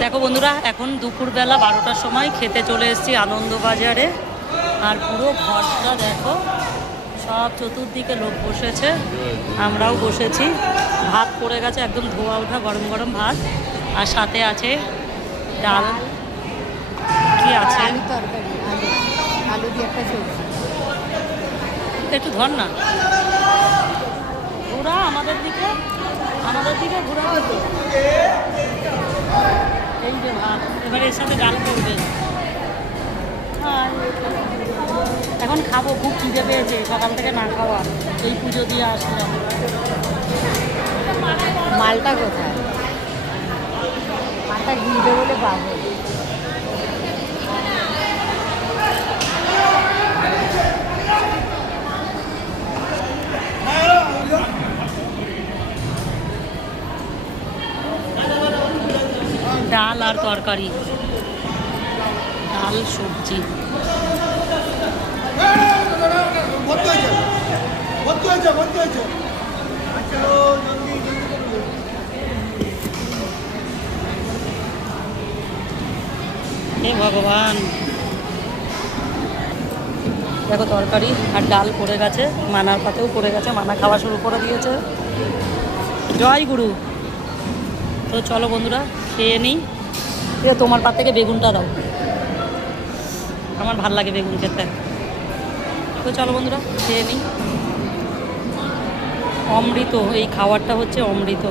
দেখো বন্ধুরা, এখন দুপুরবেলা 12টার সময় খেতে চলে এসেছি আনন্দবাজারে। আর পুরো ঘরটা দেখো, সব চতুর্দিকে লোক বসেছে, আমরাও বসেছি। ভাত পড়ে গেছে, একদম ধোয়া ওঠা গরম গরম ভাত, আর সাথে আছে ডাল, কি আছে আলু তরকারি, আলু দিয়ে একটা সবজি। একটু ধর না, ঘোরা আমাদের দিকে ঘোরা হতো। এই যে ভাত, এবারে এর সাথে ডাল করবে। এখন খাবো, খুব খিদে পেয়েছে, সকাল থেকে না খাওয়া, এই পুজো দিয়ে আসলাম। মালটা কোথায়? মালটা গিলবে বলে পাবো। ডাল আর তরকারি, ডাল সবজি। হে ভগবান, দেখো তরকারি আর ডাল পড়ে গেছে, মানার পাতেও পড়ে গেছে, মানা খাওয়া শুরু করে দিয়েছে। জয় গুরু। তো চলো বন্ধুরা, খেয়ে নিই। তোমার পাত থেকে বেগুনটা দাও, আমার ভাল লাগে বেগুন খেতে। তো চলো বন্ধুরা, খেয়ে নিই। অমৃত, এই খাবারটা হচ্ছে অমৃত।